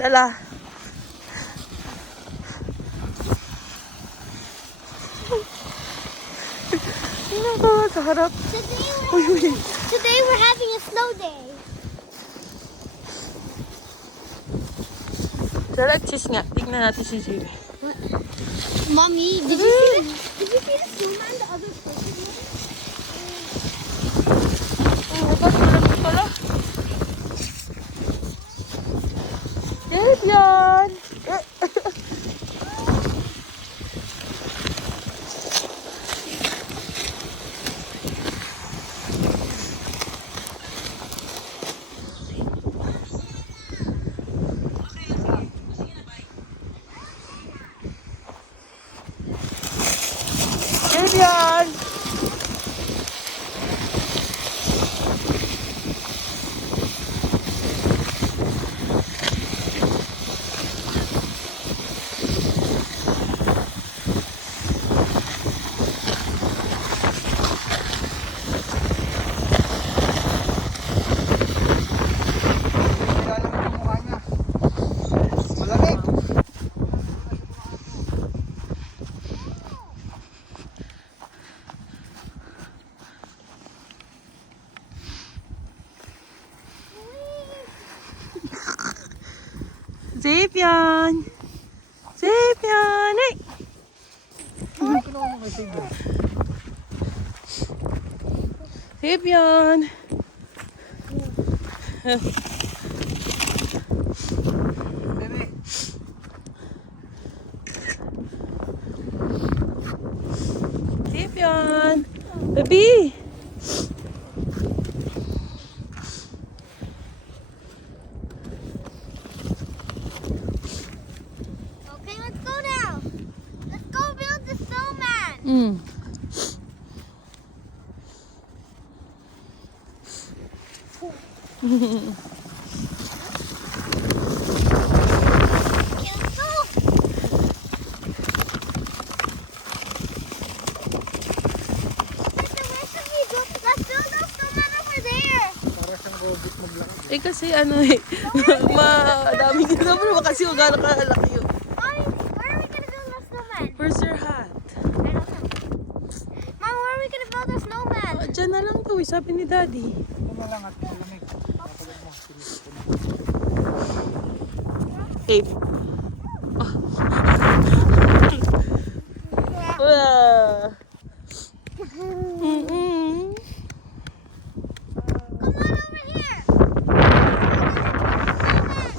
Dala. Sa harap. Today we're having a snow day. Tara, cheese nga. Tignan natin si Jimmy. Mommy, did you see this? Did you see the snowman the other person? Oh, ba't malamig pala? Zavion! Zavion! Zavion! Zavion! Hey! Zavion! Zavion! Baby! Okay, let's go now. Let's go build the snowman. Okay, let's go. Let's build a snowman over there. Eh kasi ano eh, madami din naman kasi kung gano'n kalaki yun. Mommy, where are we gonna build a snowman? Where's your hat? I don't know. Mom, where are we gonna build a snowman? Diyan na lang to, sabi ni Daddy. Eh. Wala. Come on over here.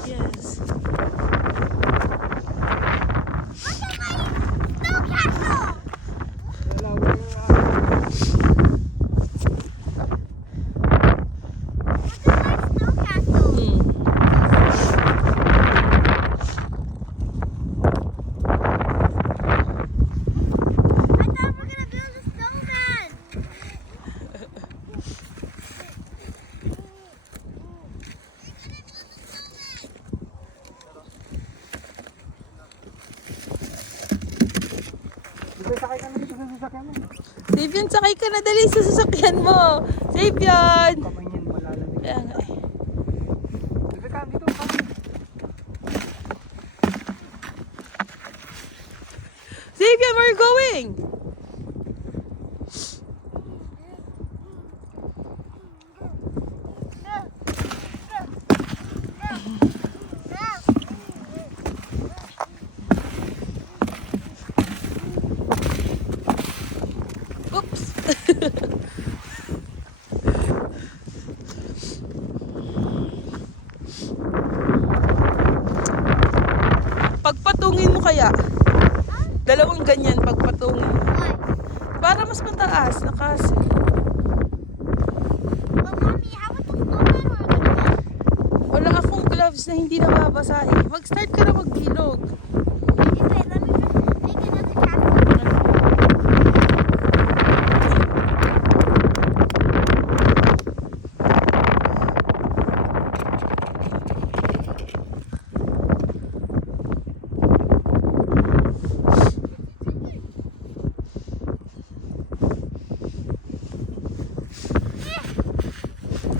Yes. Look at my snow castle. Look at my snow castle. I thought we're gonna build a snowman. Zavion, sakay ka na dali sa sasakyan mo. Zavion! Kaya nga eh. Zavion, where are you going? Oops! Pagpatungin mo kaya? Dalawang ganyan pagpatungin. Why? Para mas mataas na kasi. But mommy, how about the snowman we're gonna build? Wala akong gloves na hindi nababasahin. Mag-start ka na magbilog. Wait, let me just make another castle.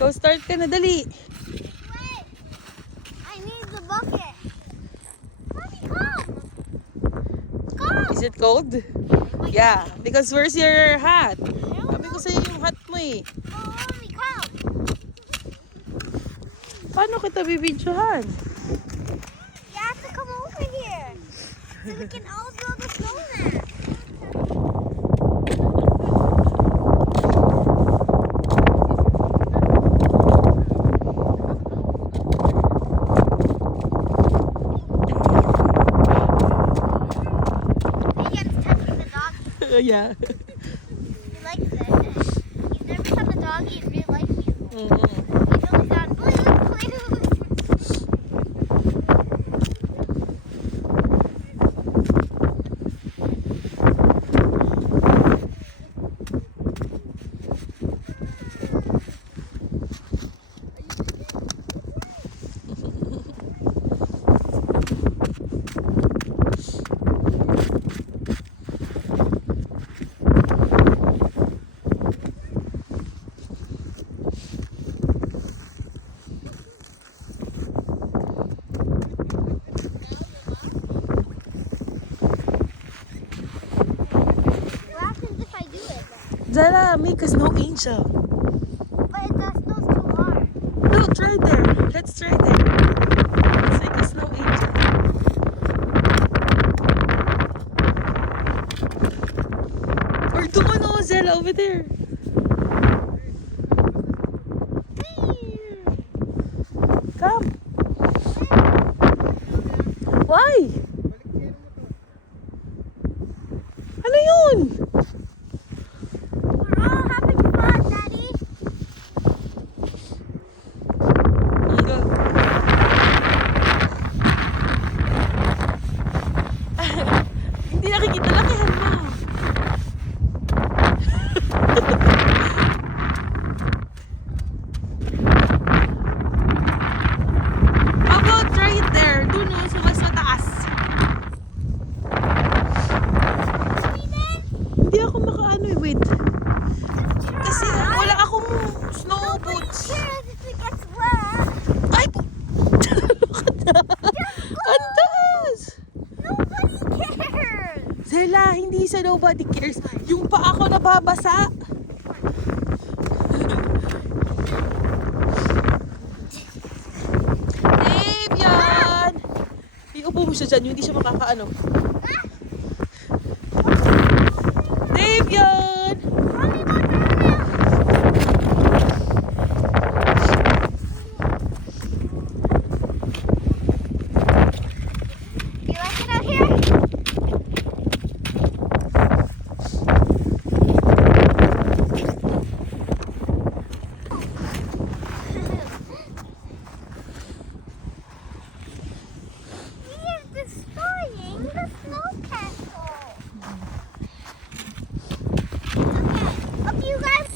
Go start ka na, dali. Wait, I need the bucket. Is it cold? Yeah, because where's your hat? Sabi ko sa'yo yung hat mo eh. Mommy, come. Paano kita bibidyohan? You have to come over here so we can all build a snowman. Yeah. He likes it. He's never found a doggy in real life before. Mm-hmm. He's only found blues. What happens if I do it? Zara, make a snow angel. But the snow's too hard. No, try there. Let's try there. Let's make a snow angel. Or doon ka no, Zella, over there. Come. Why? Ano yun? We're all having fun, Daddy. Hindi nakikita, lakihan mo. How about try it there? Doon no, sa mas mataas. Hindi ako makaano eh, wait. Kasi wala akong snow boots. Cares if it gets wet. Ay! Ang taas! Nobody cares. Zella, hindi sa nobody cares. Yung pa ako nababasa. Zavion! Iupo mo siya dyan, hindi siya makakaano. Zavion! Mommy, look, you like it out here? We are destroying the snow castle. Okay, up you guys.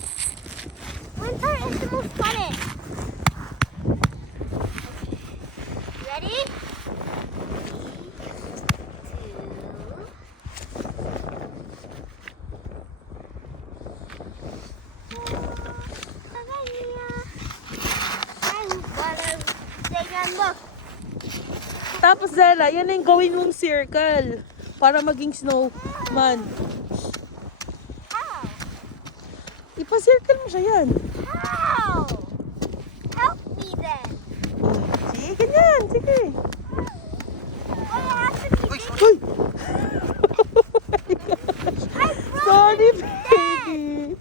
Winter is the most fun. Ready? Look. Tapos Zella, yan na yung gawin mong circle para maging snowman. How? Ipa-circle mo siya yan. How? Help me then. Sige, ganyan. Sige. Well, it has to be big. Uy! I broke Sorry, it baby. then.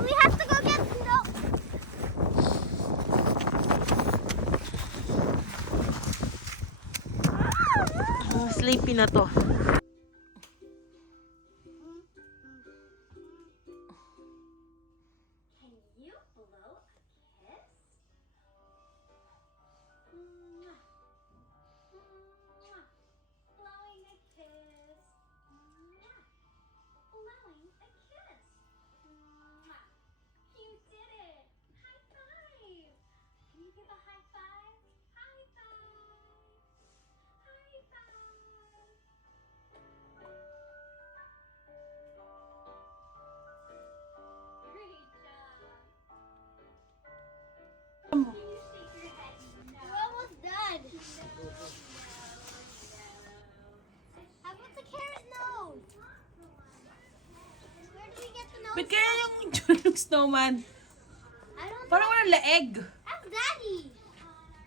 We have to go get snow. Sleepy na to. Can you blow a kiss? Mwah. Mwah. Blowing a kiss. Mwah. Blowing a kiss. Mwah. You did it. High five. Can you give a high five? High five. High five. Great job. Can you shake your head? No. We're almost done. No. How about the carrot nose? Ba't kaya yung snowman? I don't Parang walang leeg. Ask Daddy.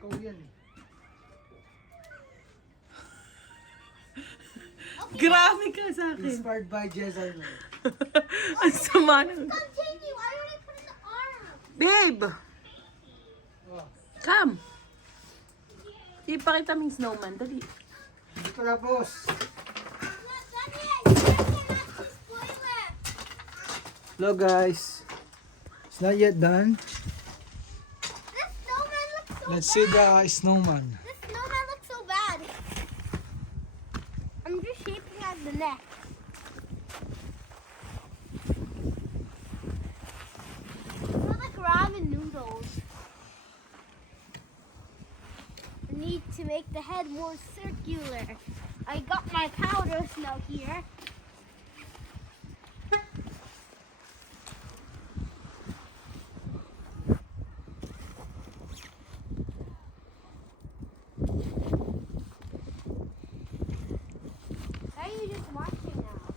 Ikaw yan eh. Grabe ka sa akin. Inspired by Jezal. Ang sama ng... Continue. I already put in the arm. Babe! Oh, Come! Ipakita mo yung snowman. Dali. hindi ko tapos. Daddy, you cannot spoil it. Hello guys. It's not yet done. This snowman looks so Let's bad. see the snowman. This snowman looks so bad. I'm just shaping at the neck. They're like ramen noodles. I need to make the head more circular. I got my powder snow here. How are you just watching now?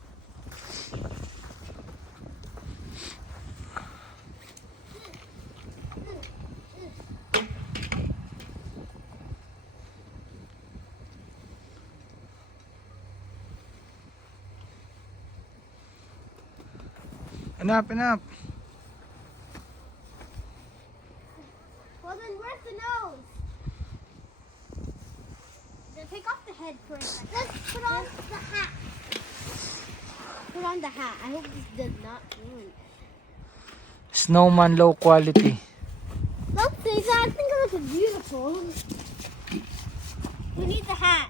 Enough, enough. Well then, where's the nose? Then take off the head for a second. Let's put on the hat. Put on the hat. I hope this does not ruin it. Snowman low quality. Don't say that. I think it looks beautiful. We need the hat.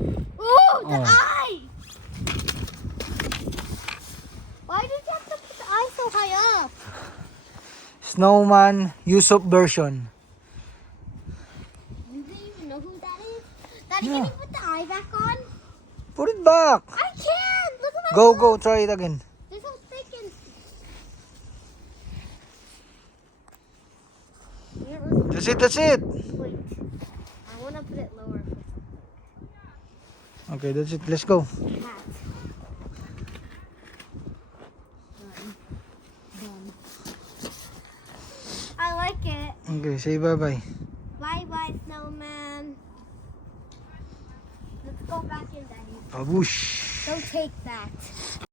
Ooh, the Oh. eye! Why did you have to put the eye so high up? Snowman Yusuf version. Do they even know who that is? Daddy, Yeah. can you put the eye back on? Put it back. I can't! Look at my Go, nose. go, try it again. They're so thick and... Here, let's- That's it. Wait. I want to put it lower. Okay, that's it. Let's go. Hat. I like it. Okay, say bye-bye. Bye-bye, snowman. Let's go back in, Daddy. Babush. Don't take that.